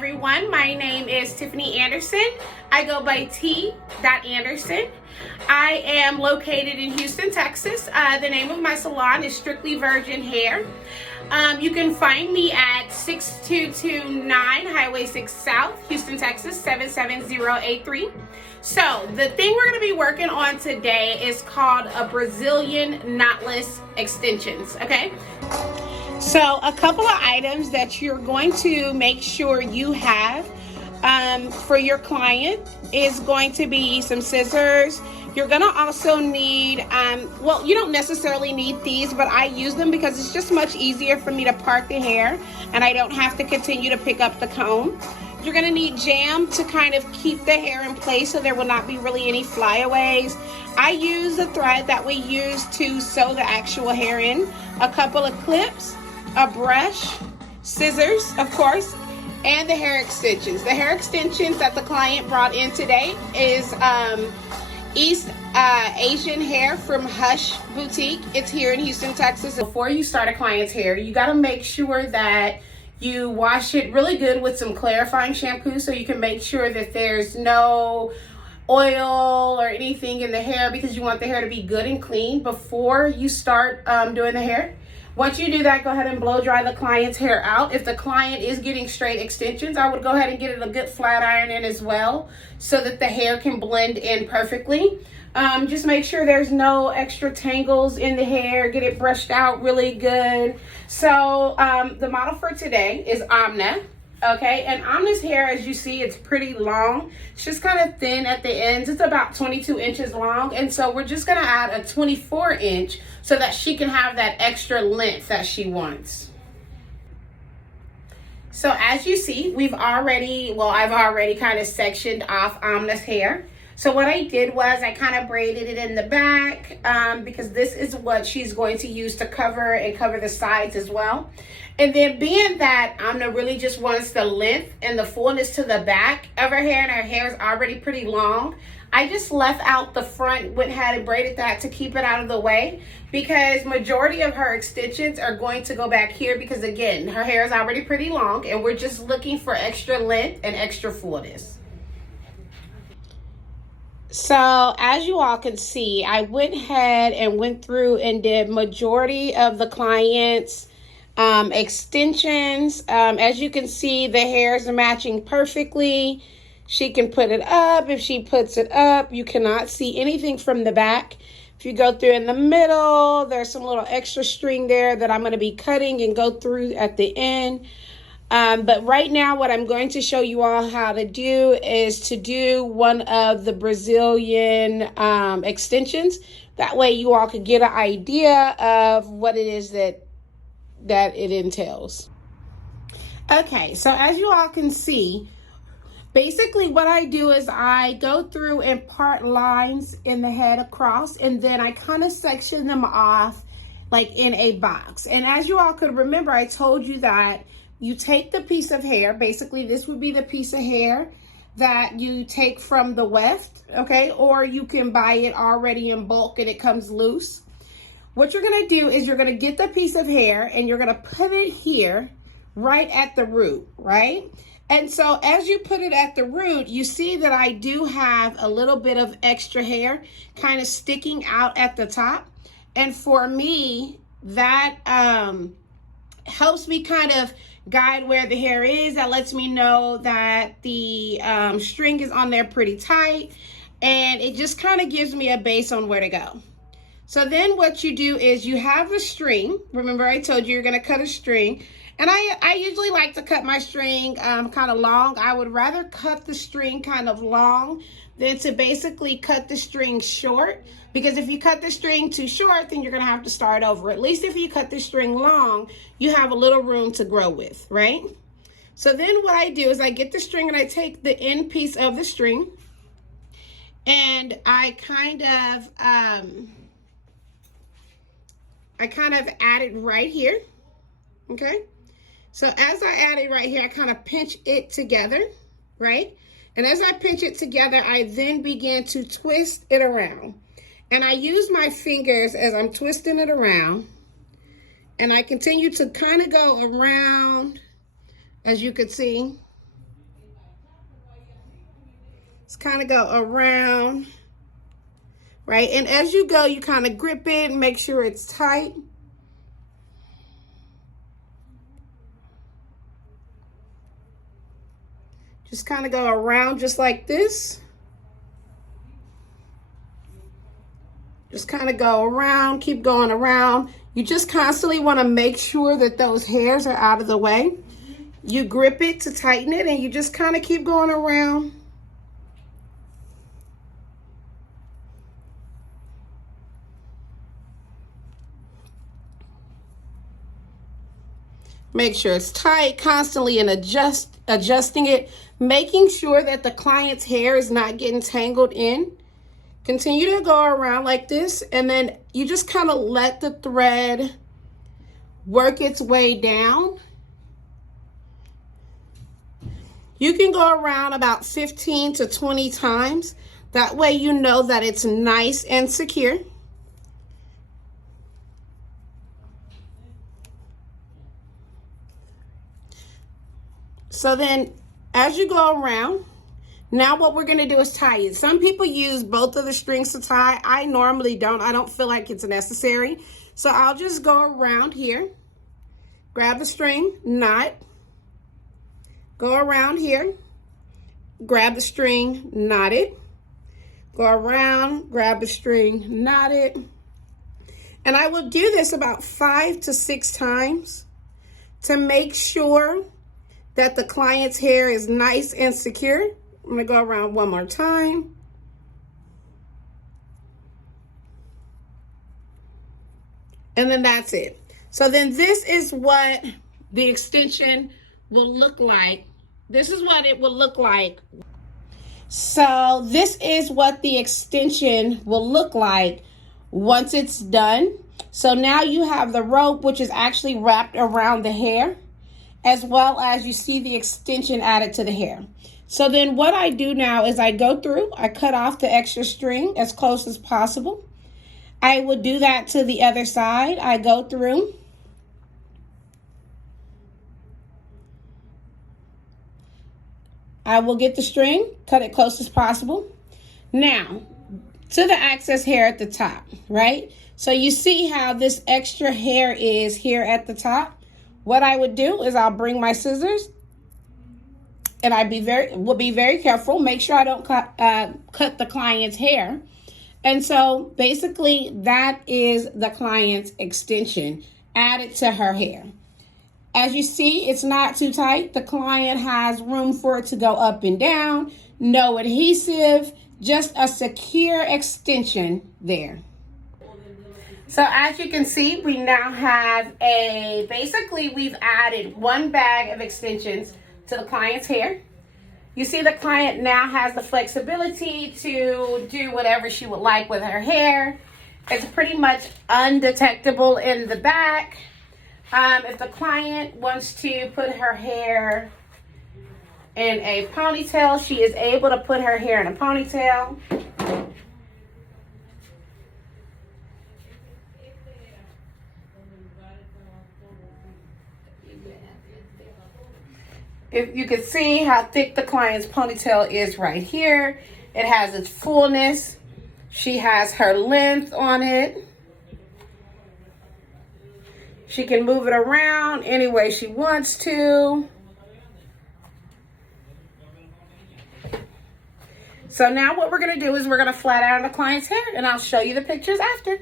everyone. My name is Tiffany Anderson. I go by T.Anderson. I am located in Houston, Texas. The name of my salon is Strictly Virgin Hair. You can find me at 6229 Highway 6 South, Houston, Texas, 77083. So the thing we're going to be working on today is called a Brazilian knotless extensions, okay? So a couple of items that you're going to make sure you have for your client is going to be some scissors. You're going to also need, well, you don't necessarily need these, but I use them because it's just much easier for me to part the hair and I don't have to continue to pick up the comb. You're going to need jam to kind of keep the hair in place so there will not be really any flyaways. I use the thread that we use to sew the actual hair in, a couple of clips, a brush, scissors, of course, and the hair extensions. The hair extensions that the client brought in today is East Asian hair from Hush Boutique. It's here in Houston, Texas. Before you start a client's hair, you got to make sure that you wash it really good with some clarifying shampoo so you can make sure that there's no oil or anything in the hair, because you want the hair to be good and clean before you start doing the hair. Once you do that, go ahead and blow dry the client's hair out. If the client is getting straight extensions, I would go ahead and get it a good flat iron in as well so that the hair can blend in perfectly. Just make sure there's no extra tangles in the hair. Get it brushed out really good. So the model for today is Amna. Okay, and Amna's hair, as you see, it's pretty long. It's just kind of thin at the ends. It's about 22 inches long, and so we're just gonna add a 24 inch so that she can have that extra length that she wants. So as you see, I've already kind of sectioned off Amna's hair. So what I did was I kind of braided it in the back because this is what she's going to use to cover the sides as well. And then being that Amna really just wants the length and the fullness to the back of her hair, and her hair is already pretty long, I just left out the front, went ahead and braided that to keep it out of the way, because majority of her extensions are going to go back here because, again, her hair is already pretty long and we're just looking for extra length and extra fullness. So as you all can see, I went ahead and went through and did majority of the clients' extensions. As you can see, the hairs are matching perfectly. She can put it up. If she puts it up, you cannot see anything from the back. If you go through in the middle, there's some little extra string there that I'm going to be cutting and go through at the end. But right now, what I'm going to show you all how to do is to do one of the Brazilian extensions. That way you all could get an idea of what it is that it entails. Okay, so as you all can see, basically what I do is I go through and part lines in the head across, and then I kind of section them off like in a box. And as you all could remember, I told you that you take the piece of hair, basically this would be the piece of hair that you take from the weft, okay? Or you can buy it already in bulk and it comes loose. What you're gonna do is you're gonna get the piece of hair and you're gonna put it here right at the root, right? And so as you put it at the root, you see that I do have a little bit of extra hair kind of sticking out at the top. And for me, that helps me kind of guide where the hair is. That lets me know that the string is on there pretty tight, and it just kind of gives me a base on where to go. So then what you do is you have the string. Remember I told you you're going to cut a string, and I usually like to cut my string kind of long. I would rather cut the string kind of long than to basically cut the string short, because if you cut the string too short, then you're going to have to start over. At least if you cut the string long, you have a little room to grow with, right? So then what I do is I get the string and I take the end piece of the string and I kind of add it right here, okay? So as I add it right here, I kind of pinch it together, right? And as I pinch it together, I then begin to twist it around. And I use my fingers as I'm twisting it around. And I continue to kind of go around, as you can see. Just kind of go around, right? And as you go, you kind of grip it and make sure it's tight. Just kind of go around just like this. Just kind of go around, keep going around. You just constantly want to make sure that those hairs are out of the way. You grip it to tighten it, and you just kind of keep going around. Make sure it's tight, constantly and adjusting it, making sure that the client's hair is not getting tangled in. Continue to go around like this, and then you just kind of let the thread work its way down. You can go around about 15 to 20 times. That way you know that it's nice and secure. So then as you go around, now what we're gonna do is tie it. Some people use both of the strings to tie. I normally don't. I don't feel like it's necessary. So I'll just go around here, grab the string, knot, go around here, grab the string, knot it, go around, grab the string, knot it. And I will do this about 5 to 6 times to make sure that the client's hair is nice and secure. I'm gonna go around one more time. And then that's it. So then this is what the extension will look like. This is what it will look like. So this is what the extension will look like once it's done. So now you have the rope, which is actually wrapped around the hair, as well as you see the extension added to the hair. So then what I do now is I go through, I cut off the extra string as close as possible. I will do that to the other side. I go through. I will get the string, cut it close as possible. Now, to the excess hair at the top, right? So you see how this extra hair is here at the top? What I would do is I'll bring my scissors, and will be very careful. Make sure I don't cut the client's hair. And so basically that is the client's extension added to her hair. As you see, it's not too tight. The client has room for it to go up and down. No adhesive, just a secure extension there. So as you can see, we now have basically we've added one bag of extensions to the client's hair. You see the client now has the flexibility to do whatever she would like with her hair. It's pretty much undetectable in the back. If the client wants to put her hair in a ponytail, she is able to put her hair in a ponytail. If you can see how thick the client's ponytail is right here. It has its fullness. She has her length on it. She can move it around any way she wants to. So now what we're gonna do is we're gonna flat iron the client's hair, and I'll show you the pictures after.